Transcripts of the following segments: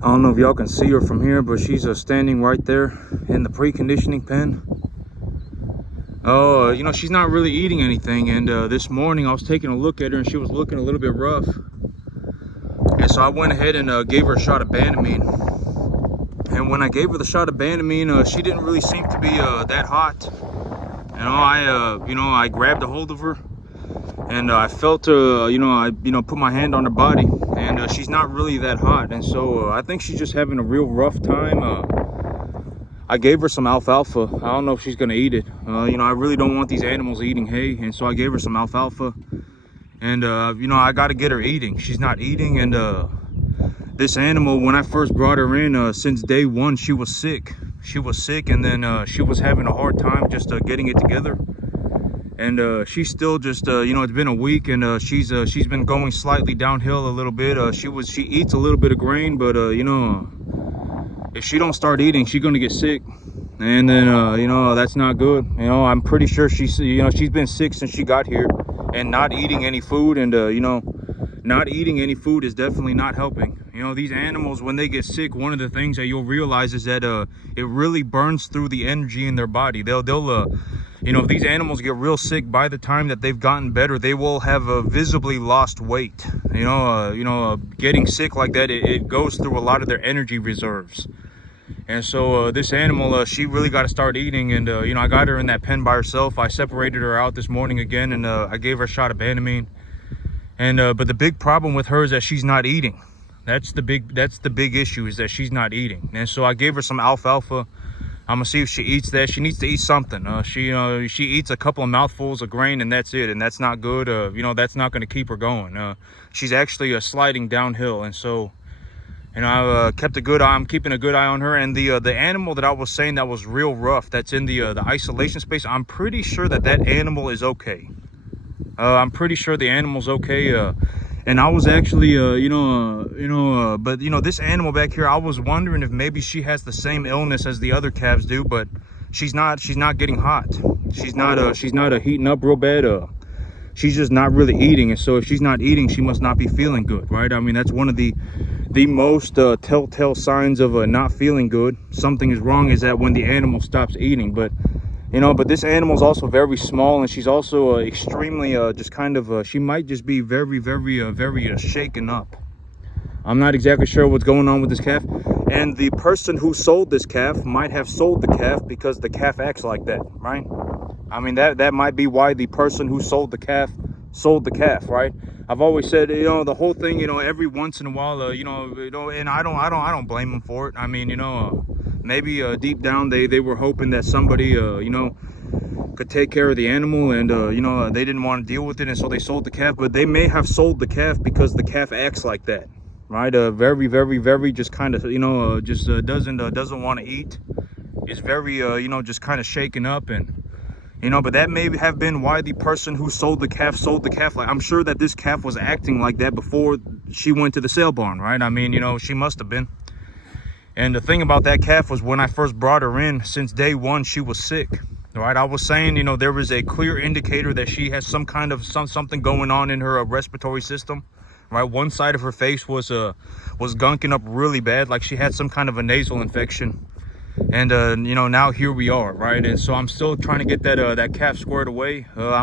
I don't know if y'all can see her from here, but she's standing right there in the preconditioning pen. Oh, she's not really eating anything. And this morning I was taking a look at her and she was looking a little bit rough. And so I went ahead and gave her a shot of Banamine. And when I gave her the shot of Banamine, she didn't really seem to be that hot. I grabbed a hold of her and I felt her, I put my hand on her body, and she's not really that hot. And so I think she's just having a real rough time. I gave her some alfalfa. I don't know if she's gonna eat it. I really don't want these animals eating hay, and so I gave her some alfalfa. And I got to get her eating. She's not eating. And this animal, when I first brought her in, since day one, she was sick. She was sick, and then she was having a hard time just getting it together. And she's still just it's been a week, and she's been going slightly downhill a little bit. She eats a little bit of grain, but if she don't start eating, she's gonna get sick. And then that's not good. I'm pretty sure she's been sick since she got here, and not eating any food. And not eating any food is definitely not helping. These animals, when they get sick, one of the things that you'll realize is that it really burns through the energy in their body. If these animals get real sick, by the time that they've gotten better, they will have visibly lost weight. Getting sick like that, it goes through a lot of their energy reserves. And so this animal, she really got to start eating. And I got her in that pen by herself. I separated her out this morning again, and I gave her a shot of Banamine. And but the big problem with her is that she's not eating. That's the big issue, is that she's not eating. And so I gave her some alfalfa. I'm gonna see if she eats that. She needs to eat something. She eats a couple of mouthfuls of grain, and that's it. And that's not good. That's not gonna keep her going. She's actually sliding downhill. And so, I've kept a good eye. I'm keeping a good eye on her. And the animal that I was saying that was real rough, that's in the isolation space, I'm pretty sure that animal is okay. I'm pretty sure the animal's okay. And I was actually, but this animal back here, I was wondering if maybe she has the same illness as the other calves do, but she's not getting hot. She's not heating up real bad. She's just not really eating. And so if she's not eating, she must not be feeling good, right? I mean, that's one of the most telltale signs of not feeling good. Something is wrong, is that when the animal stops eating. But but this animal's also very small, and she's also extremely just kind of she might just be very shaken up. I'm not exactly sure what's going on with this calf, and the person who sold this calf might have sold the calf because the calf acts like that, right? I mean, that might be why the person who sold the calf, right? I've always said, the whole thing, every once in a while, and I don't blame them for it. I mean, maybe deep down they were hoping that somebody could take care of the animal, and they didn't want to deal with it, and so they sold the calf. But they may have sold the calf because the calf acts like that, right? Very just kind of doesn't want to eat. Is very just kind of shaken up. And but that may have been why the person who sold the calf. Like, I'm sure that this calf was acting like that before she went to the sale barn, right? I mean, she must have been. And the thing about that calf was, when I first brought her in, since day one, she was sick, right? I was saying, there was a clear indicator that she has some kind of something going on in her respiratory system, right? One side of her face was gunking up really bad, like she had some kind of a nasal infection. And now here we are, right? And so I'm still trying to get that calf squared away. I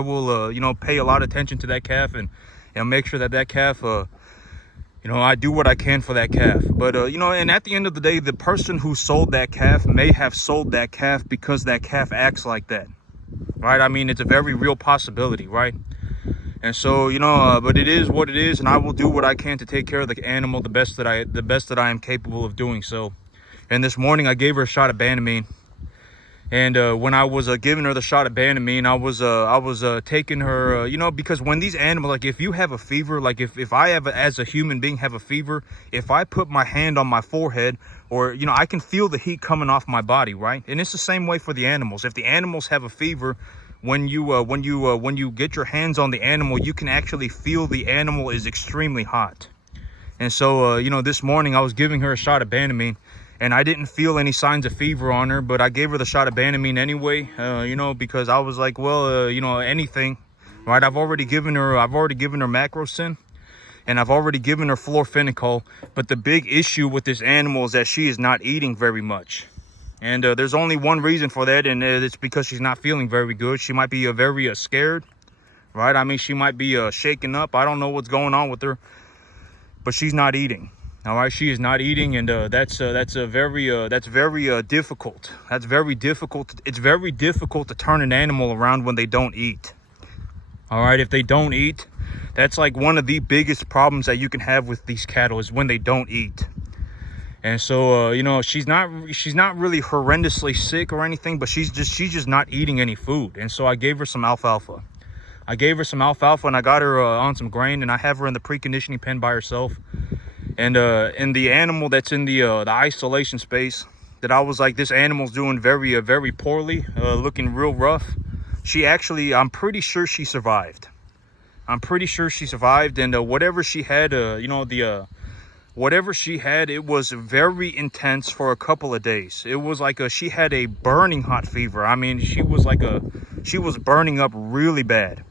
will pay a lot of attention to that calf, and make sure that calf I do what I can for that calf. But and at the end of the day, the person who sold that calf may have sold that calf because that calf acts like that, right? I mean, it's a very real possibility, right? And so but it is what it is, and I will do what I can to take care of the animal the best that I am capable of doing so. And this morning I gave her a shot of Banamine. And when I was giving her the shot of Banamine, I was taking her, because when these animals, like, if you have a fever, like if I have as a human being have a fever, if I put my hand on my forehead, or I can feel the heat coming off my body, right? And it's the same way for the animals. If the animals have a fever, when you get your hands on the animal, you can actually feel the animal is extremely hot. And so this morning I was giving her a shot of Banamine, and I didn't feel any signs of fever on her, but I gave her the shot of Banamine anyway, because I was like, well, anything, right? I've already given her Macrocin, and I've already given her florfenicol. But the big issue with this animal is that she is not eating very much. And there's only one reason for that, and it's because she's not feeling very good. She might be very scared, right? I mean, she might be shaken up. I don't know what's going on with her, but she's not eating. All right, she is not eating, and that's very difficult. That's very difficult. It's very difficult to turn an animal around when they don't eat. All right, if they don't eat, that's like one of the biggest problems that you can have with these cattle is when they don't eat. And so, you know, she's not really horrendously sick or anything, but she's just not eating any food. And so I gave her some alfalfa. And I got her on some grain, and I have her in the preconditioning pen by herself. And the animal that's in the isolation space, that I was like, this animal's doing very poorly, looking real rough. I'm pretty sure she survived. And whatever she had, whatever she had, it was very intense for a couple of days. It was like she had a burning hot fever. I mean, she was burning up really bad.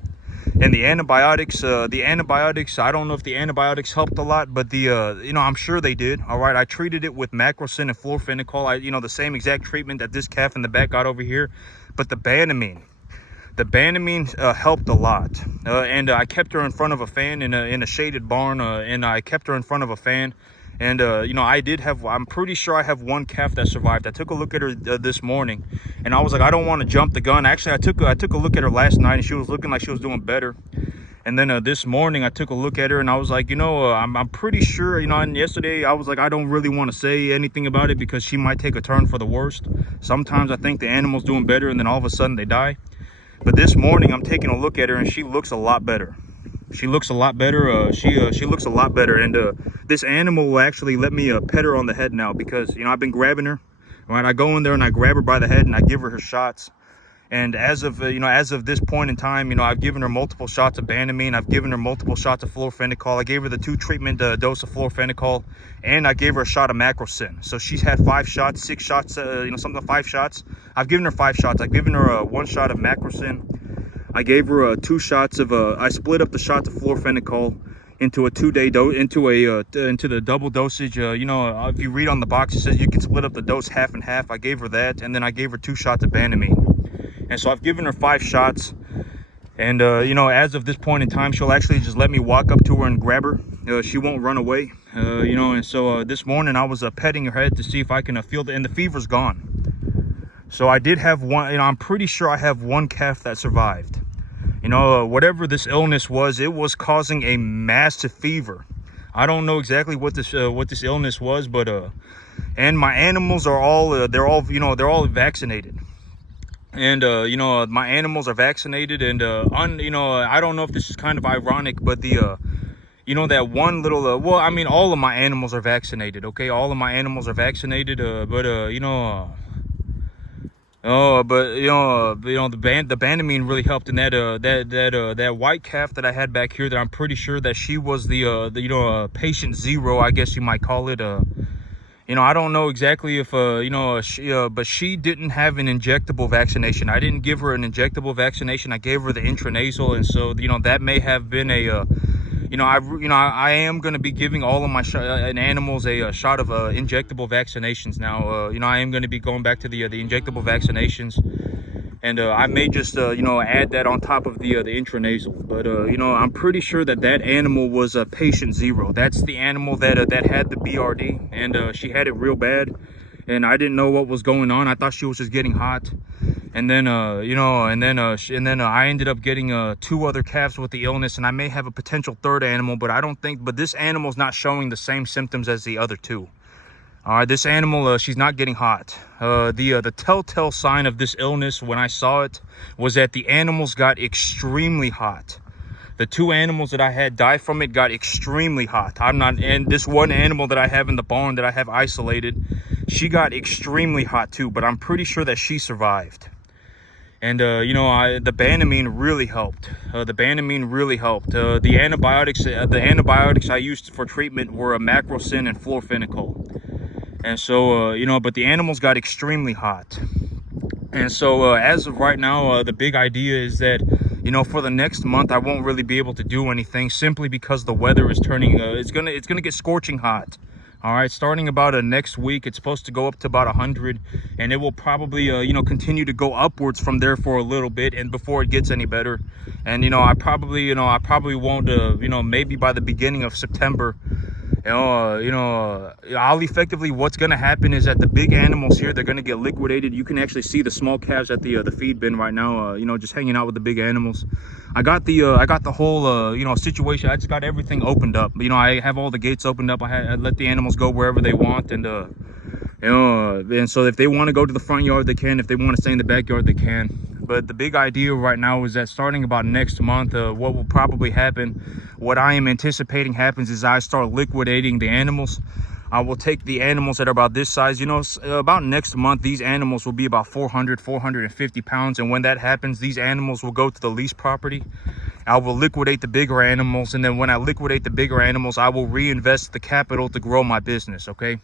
And the antibiotics, I don't know if the antibiotics helped a lot, but I'm sure they did. All right, I treated it with macrocin and florfenicol. The same exact treatment that this calf in the back got over here. But the Banamine helped a lot. And I kept her in front of a fan in a shaded barn, and I kept her in front of a fan. And I'm pretty sure I have one calf that survived. I took a look at her this morning, and I was like, I don't want to jump the gun. Actually, I took a look at her last night, and she was looking like she was doing better. And then this morning I took a look at her, and I was like, I'm pretty sure, and yesterday I was like, I don't really want to say anything about it because she might take a turn for the worst. Sometimes I think the animal's doing better, and then all of a sudden they die. But this morning I'm taking a look at her, and she looks a lot better. She looks a lot better. She looks a lot better. And this animal will actually let me pet her on the head now, because I've been grabbing her. Right, I go in there and I grab her by the head and I give her shots. And as of this point in time, I've given her multiple shots of Banamine. I've given her multiple shots of florfenicol. I gave her the 2 treatment dose of florfenicol, and I gave her a shot of macrocin. So she's had 5 shots, 6 shots, 5 shots. I've given her 5 shots. I've given her 1 shot of macrocin. I gave her 2 shots of I split up the shots of florfenicol into a 2-day dose, into the double dosage. If you read on the box, it says you can split up the dose half and half. I gave her that, and then I gave her 2 shots of Banamine. And so I've given her 5 shots. And as of this point in time, she'll actually just let me walk up to her and grab her. She won't run away. And so this morning I was petting her head to see if I can feel and the fever's gone. So I did have one. I'm pretty sure I have one calf that survived. Whatever this illness was, it was causing a massive fever. I don't know exactly what this illness was, but and my animals are all they're all vaccinated. And my animals are vaccinated, and I don't know if this is kind of ironic, but that one little all of my animals are vaccinated. Okay, all of my animals are vaccinated, the Banamine really helped in that white calf that I had back here, that I'm pretty sure that she was the patient 0, I guess you might call it. I don't know exactly if but she didn't have an injectable vaccination. I didn't give her an injectable vaccination. I gave her the intranasal, and so that may have been I am going to be giving all of my animals a shot of injectable vaccinations now. I am going to be going back to the injectable vaccinations, and I may just add that on top of the intranasal. But I'm pretty sure that animal was patient 0. That's the animal that had the BRD, and she had it real bad, and I didn't know what was going on. I thought she was just getting hot. And then, I ended up getting 2 other calves with the illness, and I may have a potential 3rd animal, but this animal's not showing the same symptoms as the other 2. All right, this animal, she's not getting hot. The telltale sign of this illness when I saw it was that the animals got extremely hot. The 2 animals that I had die from it got extremely hot. And this one animal that I have in the barn that I have isolated, she got extremely hot too, but I'm pretty sure that she survived. And the Banamine really helped. The antibiotics I used for treatment were macrocin and florfenicol. And so but the animals got extremely hot. And so as of right now, the big idea is that you know, for the next month, I won't really be able to do anything simply because the weather is turning, it's gonna get scorching hot. All right, starting about next week, it's supposed to go up to about 100, and it will probably, you know, continue to go upwards from there for a little bit, and before it gets any better. And, you know, I probably won't, you know, maybe by the beginning of September, I'll effectively, what's going to happen is that the big animals here, they're going to get liquidated. You can actually see the small calves at the feed bin right now, you know, just hanging out with the big animals. I got the whole, you know, situation. I just got everything opened up. You know, I have all the gates opened up. I let the animals go wherever they want. And, you know, and so if they want to go to the front yard, they can. If they want to stay in the backyard, they can. But the big idea right now is that starting about next month, what will probably happen, what I am anticipating happens, is I start liquidating the animals. I will take the animals that are about this size. You know, about next month, these animals will be about 450 pounds. And when that happens, these animals will go to the lease property. I will liquidate the bigger animals. And then when I liquidate the bigger animals, I will reinvest the capital to grow my business, okay?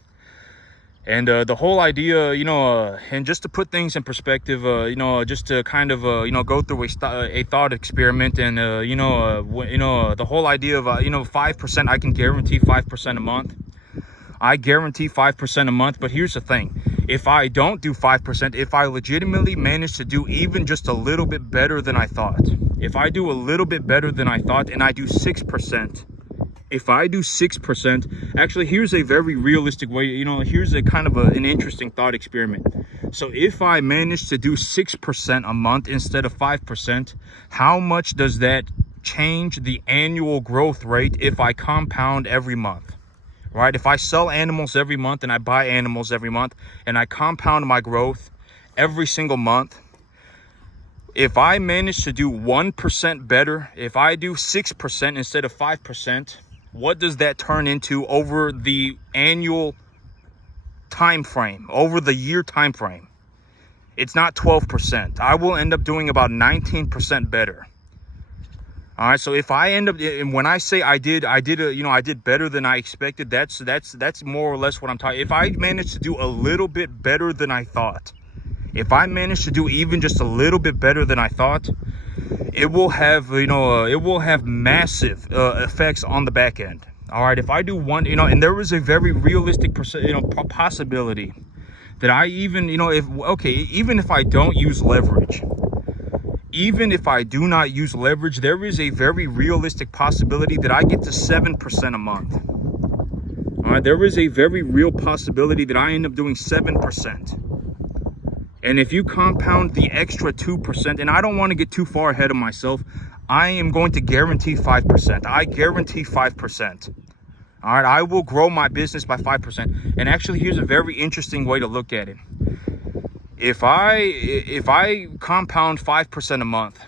And the whole idea, you know, and just to put things in perspective, you know, just to kind of, you know, go through a thought experiment, and, you know, the whole idea of, you know, 5%, I can guarantee 5% a month. I guarantee 5% a month. But here's the thing. If I don't do 5%, if I legitimately manage to do even just a little bit better than I thought, if I do a little bit better than I thought, and I do 6%, if I do 6%, actually, here's a very realistic way, you know, here's a kind of an interesting thought experiment. So if I manage to do 6% a month instead of 5%, how much does that change the annual growth rate if I compound every month? Right? If I sell animals every month and I buy animals every month and I compound my growth every single month, if I manage to do 1% better, if I do 6% instead of 5%, what does that turn into over the annual time frame, over the year time frame? It's not 12%. I will end up doing about 19% better. All right, so if I end up, and when I say I did better than I expected, that's more or less what I'm talking. If I manage to do a little bit better than I thought, if I manage to do even just a little bit better than I thought, it will have, you know, it will have massive effects on the back end. All right, if I do one, you know, and there is a very realistic possibility that I even, you know, even if I don't use leverage, even if I do not use leverage, there is a very realistic possibility that I get to 7% a month. All right, there is a very real possibility that I end up doing 7%. And if you compound the extra 2%, and I don't want to get too far ahead of myself, I am going to guarantee 5%. I guarantee 5%. All right, I will grow my business by 5%. And actually, here's a very interesting way to look at it. If I compound 5% a month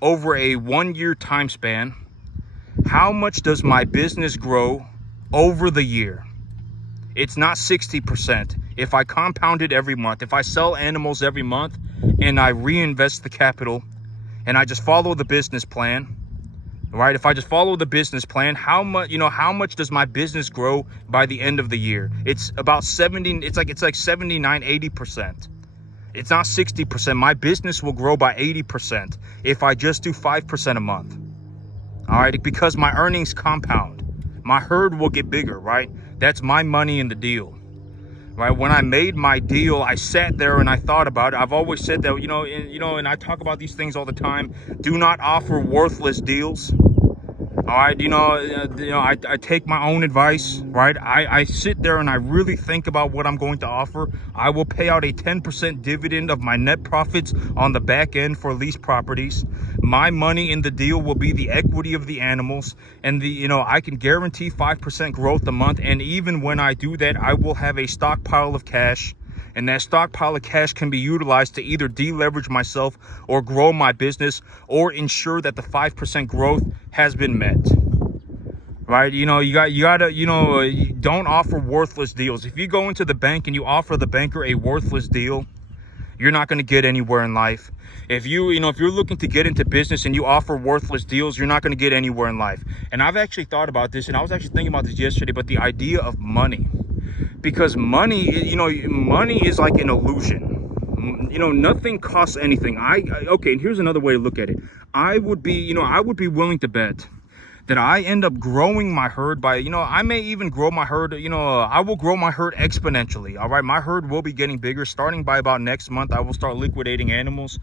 over a 1-year time span, how much does my business grow over the year? It's not 60%. If I compound it every month, if I sell animals every month and I reinvest the capital and I just follow the business plan, right? If I just follow the business plan, how much does my business grow by the end of the year? It's about 70, it's like 79, 80%. It's not 60%. My business will grow by 80% if I just do 5% a month. All right, because my earnings compound. My herd will get bigger, right? That's my money in the deal. Right, when I made my deal, I sat there and I thought about it. I've always said that, and I talk about these things all the time. Do not offer worthless deals. All right, I take my own advice, right? I sit there and I really think about what I'm going to offer. I will pay out a 10% dividend of my net profits on the back end for lease properties. My money in the deal will be the equity of the animals, and I can guarantee 5% growth a month. And even when I do that, I will have a stockpile of cash. And that stockpile of cash can be utilized to either deleverage myself or grow my business or ensure that the 5% growth has been met. Right? You gotta, don't offer worthless deals. If you go into the bank and you offer the banker a worthless deal, you're not going to get anywhere in life. If you're looking to get into business and you offer worthless deals, you're not going to get anywhere in life. And I've actually thought about this, and I was actually thinking about this yesterday, but the idea of money. Because money is like an illusion. Nothing costs anything. Okay, and here's another way to look at it. I would be willing to bet that I end up growing my herd by, I may even grow my herd, I will grow my herd exponentially. All right, my herd will be getting bigger. Starting by about next month, I will start liquidating animals.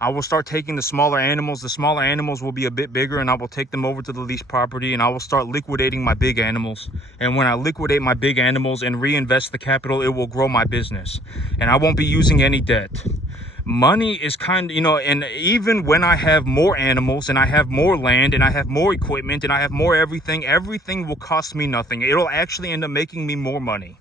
I will start taking the smaller animals. The smaller animals will be a bit bigger, and I will take them over to the leased property, and I will start liquidating my big animals. And when I liquidate my big animals and reinvest the capital, it will grow my business, and I won't be using any debt. Money is kind of, and even when I have more animals and I have more land and I have more equipment and I have more everything will cost me nothing. It'll actually end up making me more money.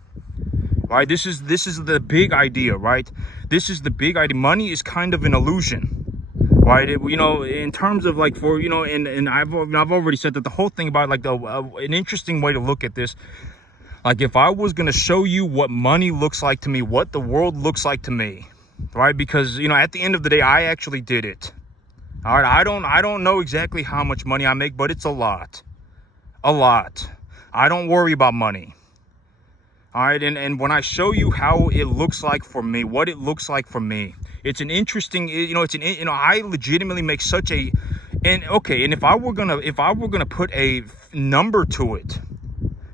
Right? This is the big idea, right? This is the big idea. Money is kind of an illusion, right? In terms of like and I've already said that the whole thing about like an interesting way to look at this, like if I was going to show you what money looks like to me, what the world looks like to me, right? Because at the end of the day, I actually did it. All right, I don't know exactly how much money I make, but it's a lot. I don't worry about money. All right, and when I show you how it looks like for me, what it looks like for me, it's an interesting, I legitimately make such a, and if I were gonna put a number to it,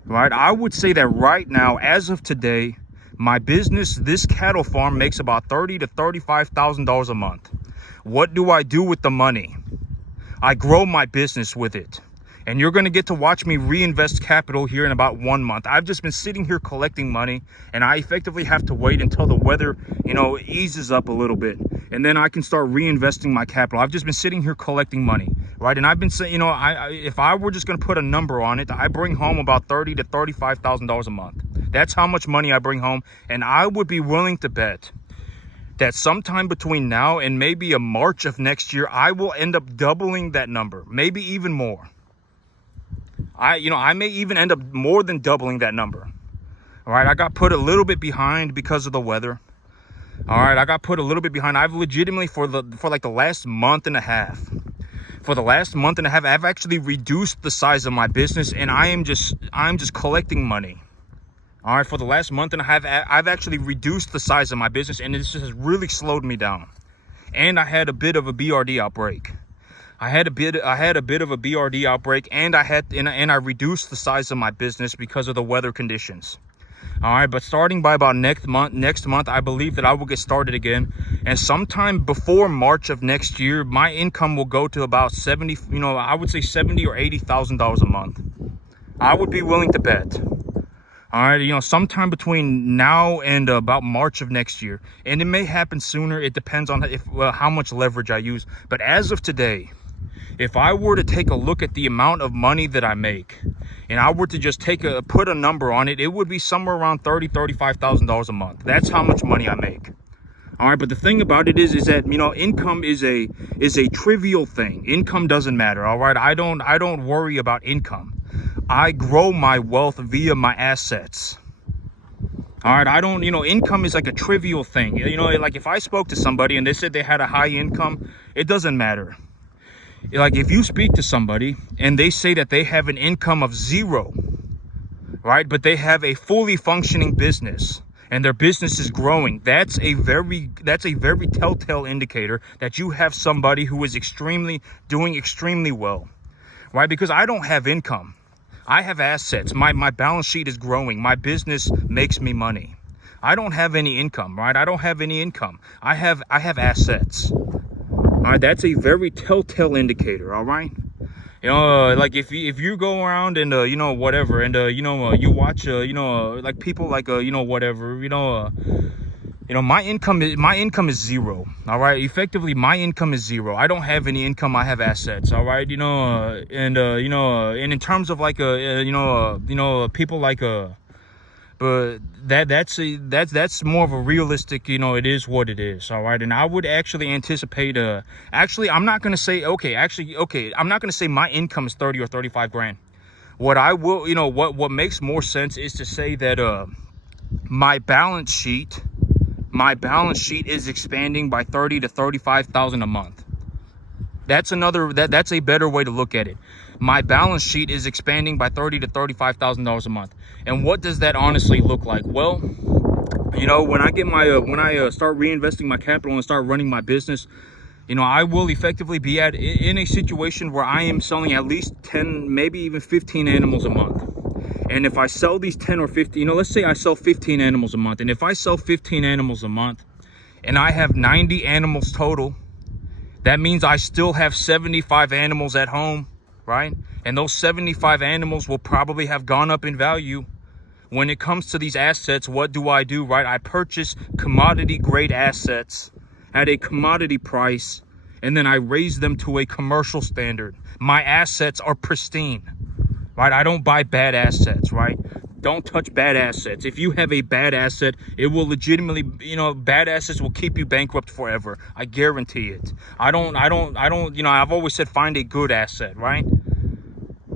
right, I would say that right now, as of today, my business, this cattle farm, makes about $30,000 to $35,000 a month. What do I do with the money? I grow my business with it. And you're going to get to watch me reinvest capital here in about 1 month. I've just been sitting here collecting money, and I effectively have to wait until the weather, eases up a little bit. And then I can start reinvesting my capital. I've just been sitting here collecting money, right? And I've been saying, if I were just going to put a number on it, I bring home about $30,000 to $35,000 a month. That's how much money I bring home. And I would be willing to bet that sometime between now and maybe a March of next year, I will end up doubling that number, maybe even more. I may even end up more than doubling that number. All right, I got put a little bit behind because of the weather. All right, I got put a little bit behind. I've legitimately for like the last month and a half, I've actually reduced the size of my business, and I'm just collecting money. All right, for the last month and a half, I've actually reduced the size of my business, and this has really slowed me down. And I had a bit of a BRD outbreak. I had a bit of a BRD outbreak, and I reduced the size of my business because of the weather conditions. All right, but starting by about next month, I believe that I will get started again, and sometime before March of next year, my income will go to about I would say $70,000 or $80,000 a month. I would be willing to bet. All right, sometime between now and about March of next year, and it may happen sooner. It depends on how much leverage I use. But as of today, if I were to take a look at the amount of money that I make, and I were to just put a number on it, it would be somewhere around $30,000, $35,000 a month. That's how much money I make. All right, but the thing about it is that income is a trivial thing. Income doesn't matter. All right, I don't worry about income. I grow my wealth via my assets. All right, income is like a trivial thing. Like if I spoke to somebody and they said they had a high income, it doesn't matter. Like if you speak to somebody and they say that they have an income of 0, right, but they have a fully functioning business and their business is growing, that's a very telltale indicator that you have somebody who is doing extremely well, right? Because I don't have income. I have assets. My balance sheet is growing. My business makes me money. I don't have any income, right? I don't have any income. I have assets. All right, that's a very telltale indicator. All right, like if you go around and whatever, and you watch like people like whatever, my income is 0. All right, effectively my income is 0. I don't have any income. I have assets. All right, and in terms of like people like but that's more of a realistic, it is what it is. All right, and I would actually anticipate I'm not going to say I'm not going to say my income is 30 or 35 grand. What I will, what makes more sense is to say that my balance sheet is expanding by 30 to 35,000 a month. That's a better way to look at it. My balance sheet is expanding by $30,000 to $35,000 a month. And what does that honestly look like? Well, You know, when I get my when I start reinvesting my capital and start running my business, you know, I will effectively be in a situation where I am selling at least 10, maybe even 15 animals a month. And if I sell these 10 or 15, you know, let's say I sell 15 animals a month. And if I sell 15 animals a month and I have 90 animals total, that means I still have 75 animals at home, right? And those 75 animals will probably have gone up in value. When it comes to these assets, what do, right? I purchase commodity grade assets at a commodity price, and then I raise them to a commercial standard. My assets are pristine, right? I don't buy bad assets, right? Don't touch bad assets. If you have a bad asset, it will legitimately, you know, bad assets will keep you bankrupt forever. I guarantee it. I don't, you know, I've always said find a good asset, right?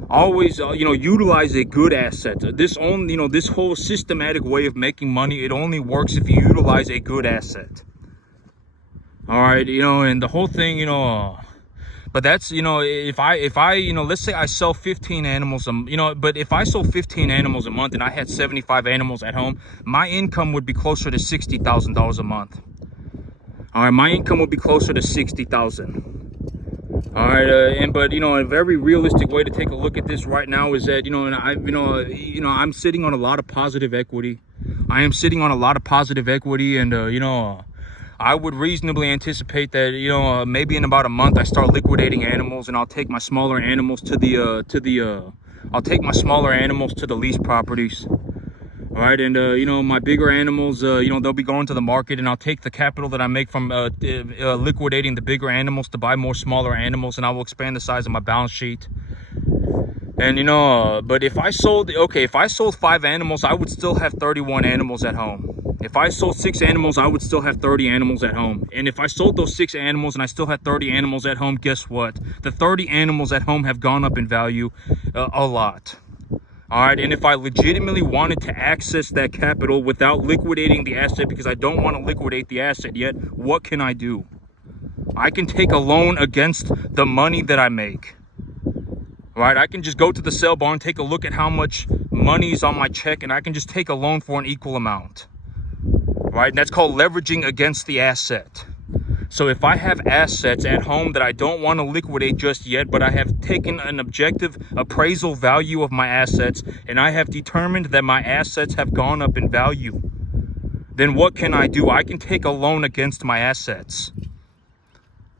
Always, you know, utilize a good asset. This only, you know, this whole systematic way of making money, it only works if you utilize a good asset. All right, you know, and the whole thing, you know, but that's, you know, if I, you know, let's say I sell 15 animals, you know, but if I sold 15 animals a month and I had 75 animals at home, my income would be closer to $60,000 a month. All right, my income would be closer to 60,000. All right, but you know, a very realistic way to take a look at this right now is that, you know, and I'm sitting on a lot of positive equity. I am sitting on a lot of positive equity, and you know, I would reasonably anticipate that, you know, maybe in about a month I start liquidating animals, and I'll take my smaller animals to the lease properties. All right, and you know, my bigger animals, you know, they'll be going to the market, and I'll take the capital that I make from liquidating the bigger animals to buy more smaller animals, and I will expand the size of my balance sheet. And you know, but if I sold 5 animals, I would still have 31 animals at home. If I sold 6 animals, I would still have 30 animals at home. And if I sold those 6 animals and I still had 30 animals at home, guess what? The 30 animals at home have gone up in value a lot. All right, and if I legitimately wanted to access that capital without liquidating the asset, because I don't want to liquidate the asset yet, what can I do? I can take a loan against the money that I make. Right, I can just go to the sale barn, take a look at how much money is on my check, and I can just take a loan for an equal amount. Right, and that's called leveraging against the asset. So if I have assets at home that I don't want to liquidate just yet, but I have taken an objective appraisal value of my assets, and I have determined that my assets have gone up in value, then what can I do? I can take a loan against my assets.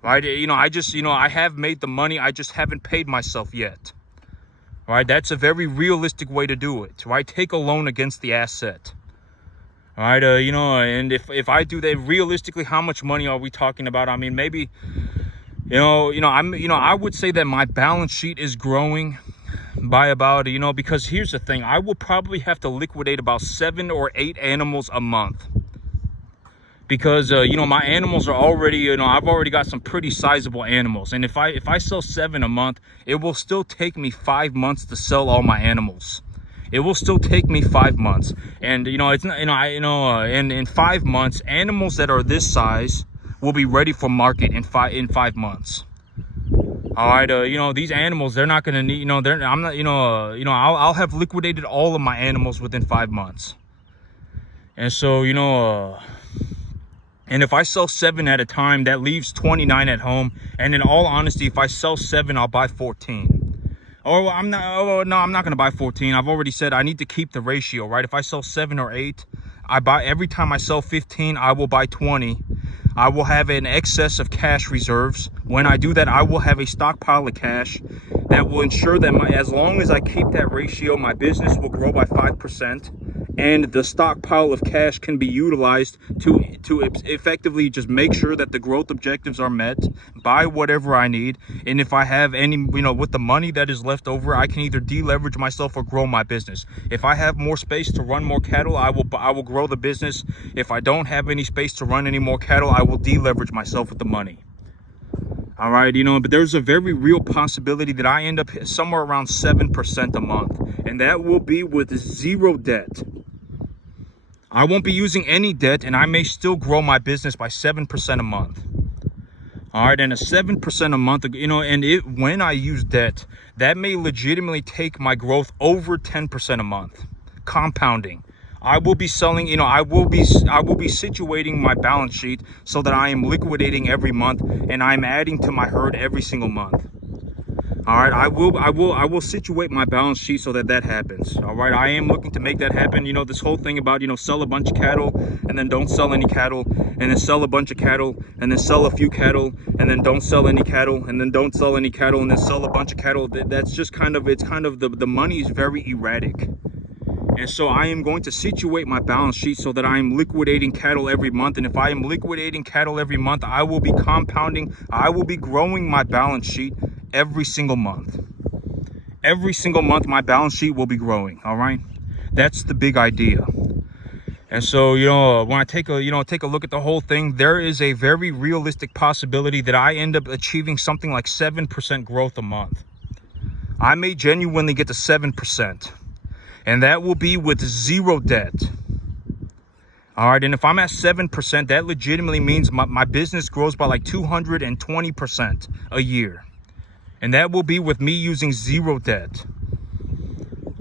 Right, you know, I have made the money, I just haven't paid myself yet. Right, that's a very realistic way to do it. Right, take a loan against the asset. All right, you know, and if I do that, realistically, how much money are we talking about? I mean, maybe, I would say that my balance sheet is growing by about, you know, because here's the thing, I will probably have to liquidate about 7 or 8 animals a month. Because, you know, my animals are already, you know, I've already got some pretty sizable animals. And if I sell 7 a month, it will still take me 5 months to sell all my animals. It will still take me 5 months. And, you know, it's not, and in 5 months, animals that are this size will be ready for market in 5 months. All right, you know, these animals, they're not going to need, you know, I'll have liquidated all of my animals within 5 months. And so, you know, and if I sell 7 at a time, that leaves 29 at home. And in all honesty, if I sell 7, I'll buy 14. No, I'm not going to buy 14. I've already said I need to keep the ratio, right? If I sell 7 or 8, every time I sell 15, I will buy 20. I will have an excess of cash reserves. When I do that, I will have a stockpile of cash that will ensure that as long as I keep that ratio, my business will grow by 5%. And the stockpile of cash can be utilized to effectively just make sure that the growth objectives are met, buy whatever I need. And if I have any, you know, with the money that is left over, I can either deleverage myself or grow my business. If I have more space to run more cattle, I will grow the business. If I don't have any space to run any more cattle, I will deleverage myself with the money. All right, you know, but there's a very real possibility that I end up somewhere around 7% a month, and that will be with 0 debt. I won't be using any debt, and I may still grow my business by 7% a month. All right, and a 7% a month, you know, and when I use debt, that may legitimately take my growth over 10% a month, compounding. I will be selling, you know, I will be situating my balance sheet so that I am liquidating every month and I'm adding to my herd every single month. All right, I will situate my balance sheet so that that happens. All right, I am looking to make that happen. You know, this whole thing about, you know, sell a bunch of cattle and then don't sell any cattle, and then sell a bunch of cattle and then sell a few cattle and then don't sell any cattle and then don't sell any cattle and then sell a bunch of cattle. That's just kind of, it's kind of, the money is very erratic. And so I am going to situate my balance sheet so that I am liquidating cattle every month. And if I am liquidating cattle every month, I will be compounding, I will be growing my balance sheet every single month. Every single month, my balance sheet will be growing. All right. That's the big idea. And so, you know, when I take a look at the whole thing, there is a very realistic possibility that I end up achieving something like 7% growth a month. I may genuinely get to 7%. And that will be with zero debt. All right. And if I'm at 7%, that legitimately means my business grows by like 220% a year. And that will be with me using zero debt.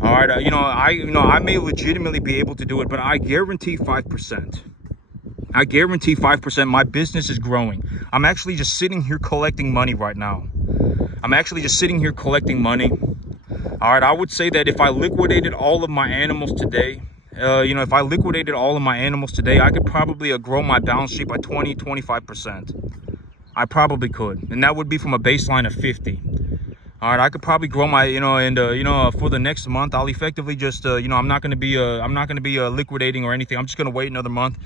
All right. I may legitimately be able to do it, but I guarantee 5%. I guarantee 5% my business is growing. I'm actually just sitting here collecting money right now. I'm actually just sitting here collecting money. All right, I would say that if I liquidated all of my animals today, if I liquidated all of my animals today, I could probably grow my balance sheet by 25%. I probably could. And that would be from a baseline of 50. All right, I could probably grow my, for the next month, I'll effectively just, I'm not going to be liquidating or anything. I'm just going to wait another month.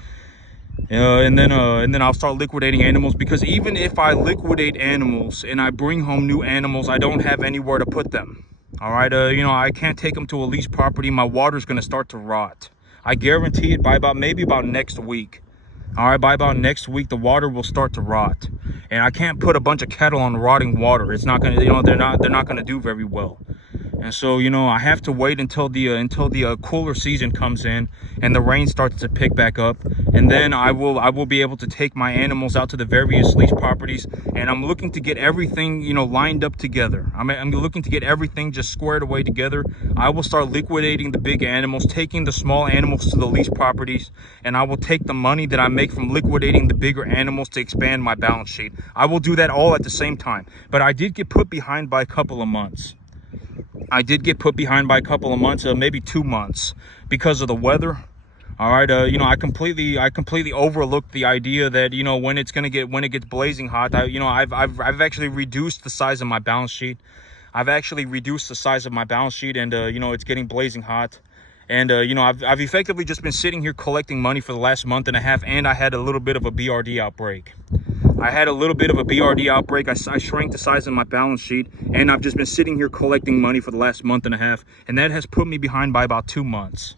And then I'll start liquidating animals, because even if I liquidate animals and I bring home new animals, I don't have anywhere to put them. All right, I can't take them to a lease property. My water's going to start to rot. I guarantee it by maybe about next week. All right, by about next week, the water will start to rot. And I can't put a bunch of cattle on rotting water. It's not going to, they're not going to do very well. And so, I have to wait until the cooler season comes in and the rain starts to pick back up, and then I will be able to take my animals out to the various lease properties. And I'm looking to get everything, lined up together. I'm looking to get everything just squared away together. I will start liquidating the big animals, taking the small animals to the lease properties, and I will take the money that I make from liquidating the bigger animals to expand my balance sheet. I will do that all at the same time. But I did get put behind by a couple of months. Maybe 2 months, because of the weather. All right, I completely overlooked the idea that when it gets blazing hot. I've actually reduced the size of my balance sheet. And it's getting blazing hot. And I've effectively just been sitting here collecting money for the last month and a half, and I had a little bit of a BRD outbreak. I shrank the size of my balance sheet, and I've just been sitting here collecting money for the last month and a half, and that has put me behind by about 2 months.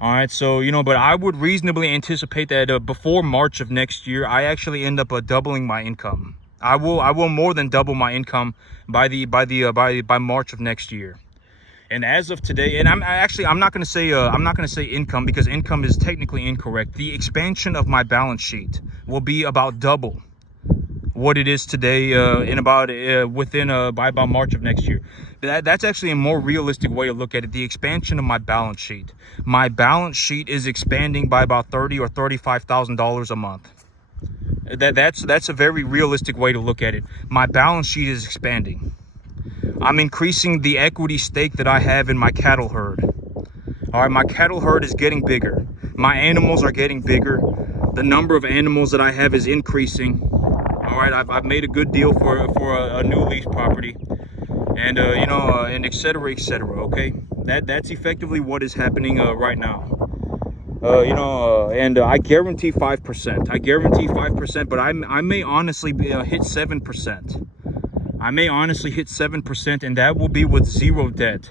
All right, so but I would reasonably anticipate that before March of next year, I actually end up doubling my income. I will more than double my income by March of next year. And as of today, and I'm not going to say income, because income is technically incorrect. The expansion of my balance sheet will be about double what it is today by about March of next year. That's actually a more realistic way to look at it. The expansion of my balance sheet. My balance sheet is expanding by about $30,000 or $35,000 a month. That's a very realistic way to look at it. My balance sheet is expanding. I'm increasing the equity stake that I have in my cattle herd. All right, my cattle herd is getting bigger. My animals are getting bigger. The number of animals that I have is increasing. All right, I've made a good deal for a new lease property, and and et cetera, okay, that's effectively what is happening right now. And I guarantee 5%. I guarantee 5%, but I may honestly hit 7%. I may honestly hit 7%, and that will be with zero debt.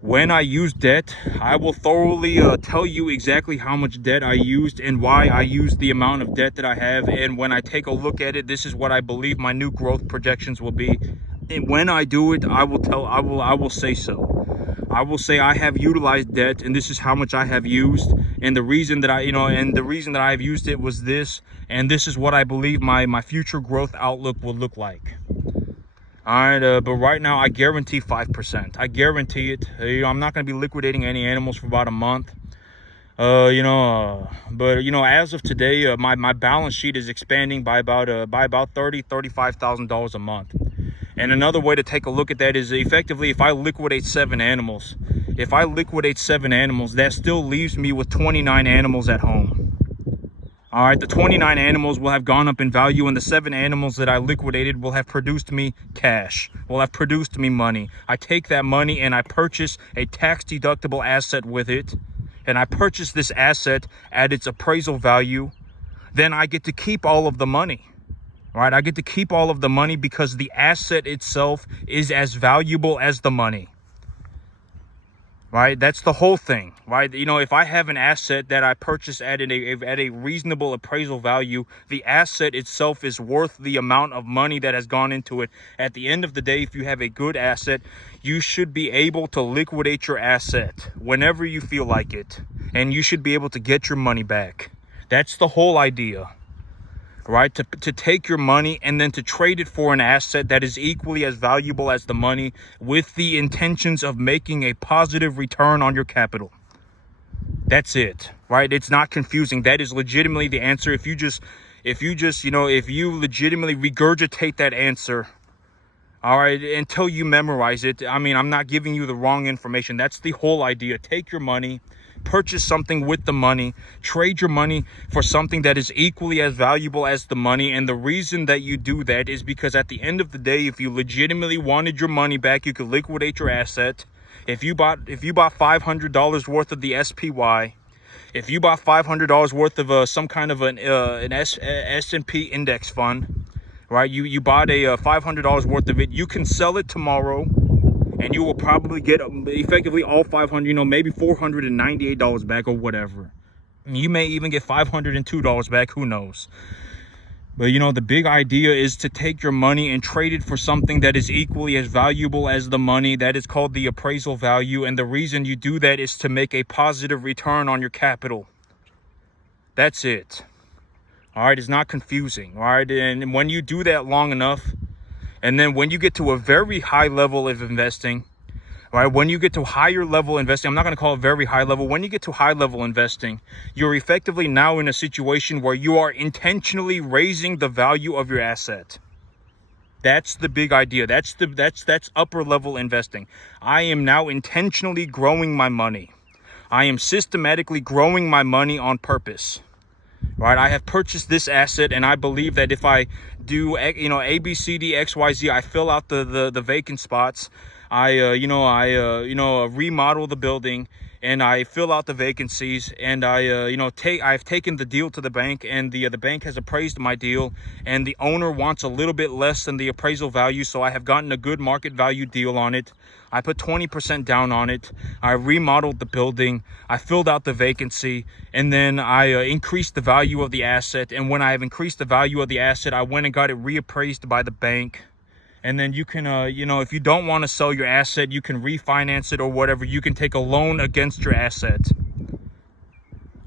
When I use debt, I will thoroughly tell you exactly how much debt I used and why I used the amount of debt that I have. And when I take a look at it, this is what I believe my new growth projections will be. And when I do it, I will say so. I will say I have utilized debt, and this is how much I have used. And the reason that I have used it was this, and this is what I believe my future growth outlook will look like. All right, but right now I guarantee 5%. I guarantee it. I'm not going to be liquidating any animals for about a month. But as of today, my balance sheet is expanding by about $35,000 a month. And another way to take a look at that is effectively if I liquidate 7 animals, that still leaves me with 29 animals at home. All right, the 29 animals will have gone up in value, and the 7 animals that I liquidated will have produced me cash, will have produced me money. I take that money and I purchase a tax-deductible asset with it, and I purchase this asset at its appraisal value. Then I get to keep all of the money. All right, I get to keep all of the money because the asset itself is as valuable as the money. Right, that's the whole thing, right? If I have an asset that I purchase at a reasonable appraisal value, the asset itself is worth the amount of money that has gone into it. At the end of the day, if you have a good asset, you should be able to liquidate your asset whenever you feel like it, and you should be able to get your money back. That's the whole idea. Right, to take your money and then to trade it for an asset that is equally as valuable as the money, with the intentions of making a positive return on your capital. That's it, right? It's not confusing. That is legitimately the answer. If you legitimately regurgitate that answer, all right, until you memorize it, I mean, I'm not giving you the wrong information. That's the whole idea. Take your money, purchase something with the money, trade your money for something that is equally as valuable as the money. And the reason that you do that is because at the end of the day, if you legitimately wanted your money back, you could liquidate your asset. If you bought $500 worth of the SPY, if you bought $500 worth of some kind of an S&P index fund, right? You bought a $500 worth of it. You can sell it tomorrow, and you will probably get effectively all 500, maybe $498 back or whatever. You may even get $502 back, who knows. But the big idea is to take your money and trade it for something that is equally as valuable as the money. That is called the appraisal value. And the reason you do that is to make a positive return on your capital. That's it. All right, it's not confusing. All right, and when you do that long enough, and then when you get to a very high level of investing, right? When you get to higher level investing, I'm not going to call it very high level. When you get to high level investing, you're effectively now in a situation where you are intentionally raising the value of your asset. That's the big idea. That's upper level investing. I am now intentionally growing my money. I am systematically growing my money on purpose. Right, I have purchased this asset, and I believe that if I do, A, B, C, D, X, Y, Z, I fill out the vacant spots. I remodel the building, and I fill out the vacancies, and I've taken the deal to the bank, and the bank has appraised my deal, and the owner wants a little bit less than the appraisal value, so I have gotten a good market value deal on it. I put 20% down on it. I remodeled the building. I filled out the vacancy, and then I increased the value of the asset. And when I have increased the value of the asset, I went and got it reappraised by the bank. And then you can, if you don't want to sell your asset, you can refinance it or whatever. You can take a loan against your asset.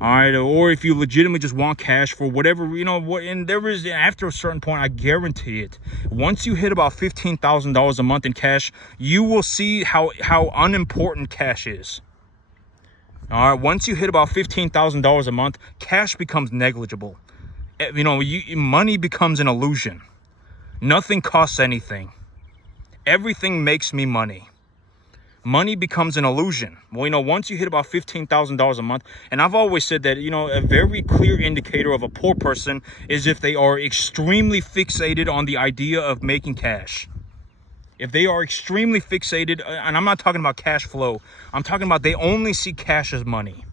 All right, or if you legitimately just want cash for whatever, and there is, after a certain point, I guarantee it, once you hit about $15,000 a month in cash, you will see how unimportant cash is. All right, once you hit about $15,000 a month, cash becomes negligible. Money becomes an illusion. Nothing costs anything. Everything makes me money. Money becomes an illusion. Well, once you hit about $15,000 a month, and I've always said that, a very clear indicator of a poor person is if they are extremely fixated on the idea of making cash. If they are extremely fixated, and I'm not talking about cash flow, I'm talking about they only see cash as money.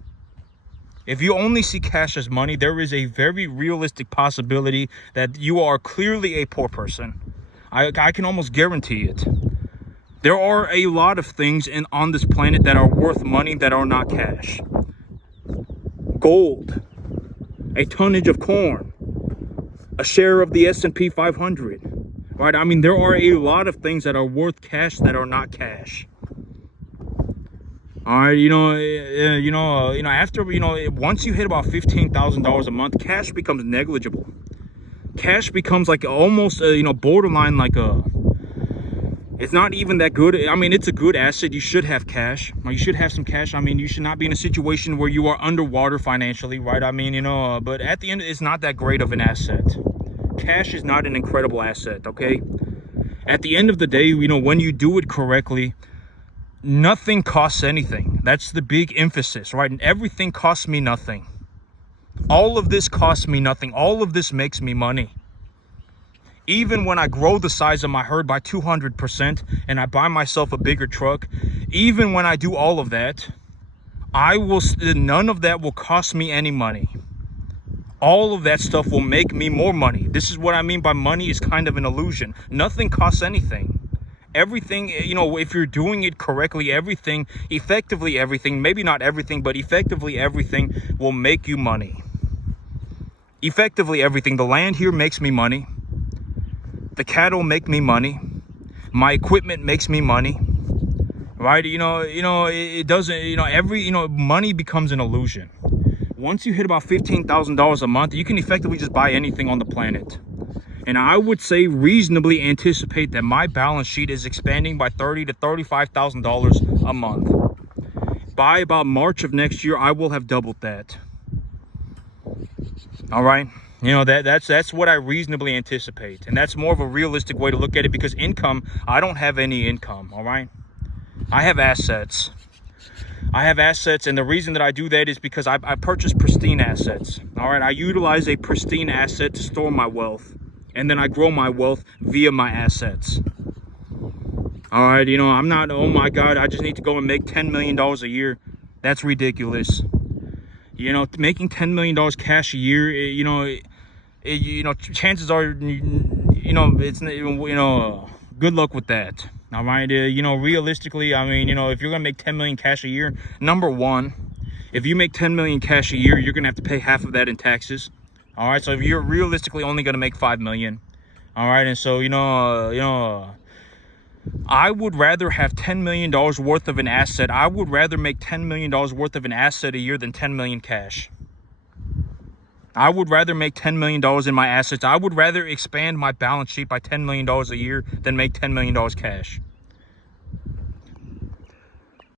If you only see cash as money, there is a very realistic possibility that you are clearly a poor person. I can almost guarantee it. There are a lot of things on this planet that are worth money that are not cash. Gold, a tonnage of corn, a share of the S&P 500, right? I mean, there are a lot of things that are worth cash that are not cash. All right, after, once you hit about $15,000 a month, cash becomes negligible. Cash becomes like almost, borderline like a, It's not even that good. I mean, it's a good asset. You should have cash. You should have some cash. I mean, you should not be in a situation where you are underwater financially, right? I mean, but at the end, it's not that great of an asset. Cash is not an incredible asset, okay? At the end of the day, when you do it correctly, nothing costs anything. That's the big emphasis, right? And everything costs me nothing. All of this costs me nothing. All of this makes me money. Even when I grow the size of my herd by 200% and I buy myself a bigger truck, even when I do all of that, none of that will cost me any money. All of that stuff will make me more money. This is what I mean by money is kind of an illusion. Nothing costs anything. Everything, if you're doing it correctly, effectively everything, maybe not everything, but effectively everything will make you money. Effectively everything. The land here makes me money. The cattle make me money. My equipment makes me money. Right? It doesn't, money becomes an illusion. Once you hit about $15,000 a month, you can effectively just buy anything on the planet. And I would say reasonably anticipate that my balance sheet is expanding by $30,000 to $35,000 a month. By about March of next year, I will have doubled that. All right. That's what I reasonably anticipate. And that's more of a realistic way to look at it, because income, I don't have any income. All right. I have assets. And the reason that I do that is because I purchase pristine assets. All right. I utilize a pristine asset to store my wealth. And then I grow my wealth via my assets. All right, I'm not, oh my God, I just need to go and make $10 million a year. That's ridiculous. Making $10 million cash a year, chances are, it's, good luck with that. All right, realistically, I mean, if you're gonna make 10 million cash a year, number one, if you make 10 million cash a year, you're gonna have to pay half of that in taxes. All right, so if you're realistically only going to make 5 million, all right, and so I would rather have $10 million worth of an asset. I would rather make $10 million worth of an asset a year than 10 million cash. I would rather make $10 million in my assets. I would rather expand my balance sheet by $10 million a year than make $10 million cash.